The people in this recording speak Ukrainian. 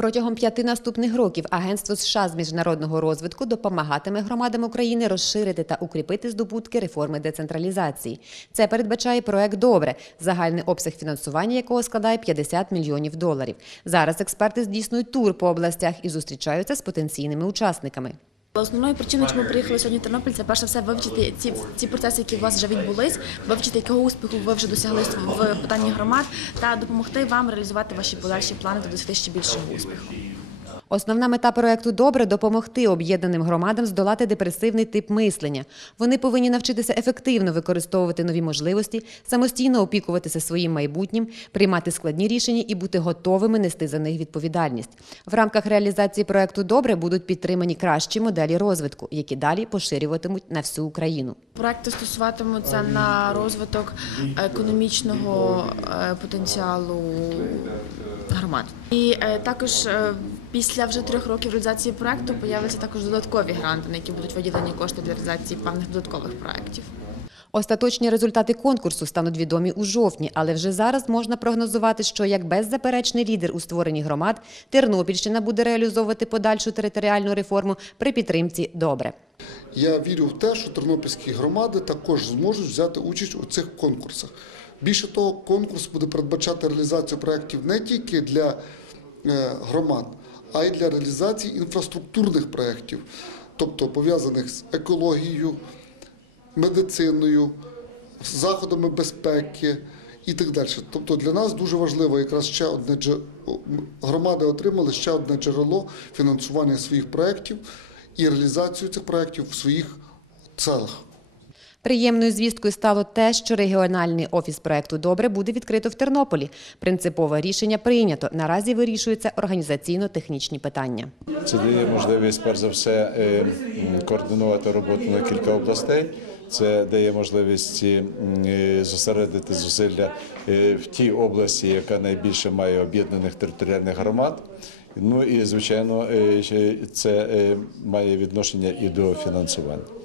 Протягом п'яти наступних років Агентство США з міжнародного розвитку допомагатиме громадам України розширити та укріпити здобутки реформи децентралізації. Це передбачає проект Добре, загальний обсяг фінансування якого складає 50 мільйонів доларів. Зараз експерти здійснюють тур по областях і зустрічаються з потенційними учасниками. Основною причиною, чому приїхали сьогодні в Тернопіль, це перше все вивчити ці, ці процеси, які у вас вже відбулись, вивчити, якого успіху ви вже досягли в питанні громад, та допомогти вам реалізувати ваші подальші плани та досягти ще більшого успіху. Основна мета проекту Добре допомогти об'єднаним громадам здолати депресивний тип мислення. Вони повинні навчитися ефективно використовувати нові можливості, самостійно опікуватися своїм майбутнім, приймати складні рішення і бути готовими нести за них відповідальність. В рамках реалізації проекту Добре будуть підтримані кращі моделі розвитку, які далі поширюватимуть на всю Україну. Проекти стосуватимуться на розвиток економічного е, потенціалу громад. І е, також е, після вже трьох років реалізації проекту появляться також додаткові гранти, на які будуть виділені кошти для реалізації певних додаткових проєктів. Остаточні результати конкурсу стануть відомі у жовтні, але вже зараз можна прогнозувати, що як беззаперечний лідер у створенні громад Тернопільщина буде реалізовувати подальшу територіальну реформу при підтримці добре. Я вірю в те, що тернопільські громади також зможуть взяти участь у цих конкурсах. Більше того, конкурс буде передбачати реалізацію проєктів не тільки для е, громад, а й для реалізації інфраструктурних проєктів, тобто пов'язаних з екологією, медициною, заходами безпеки і так далі. Тобто для нас дуже важливо якраз ще одне громади отримали ще одне джерело фінансування своїх проєктів і реалізацію цих проєктів в своїх селах. Приємною звісткою стало те, що регіональний офіс проекту Добре буде відкрито в Тернополі. Принципове рішення прийнято. Наразі вирішуються організаційно-технічні питання. Це дає можливість, перш за все, е, координувати роботу на кілька областей. Це дає можливість е, зосередити зусилля е, в тій області, яка найбільше має об'єднаних територіальних громад. Ну і звичайно, е, це е, має відношення і до фінансування.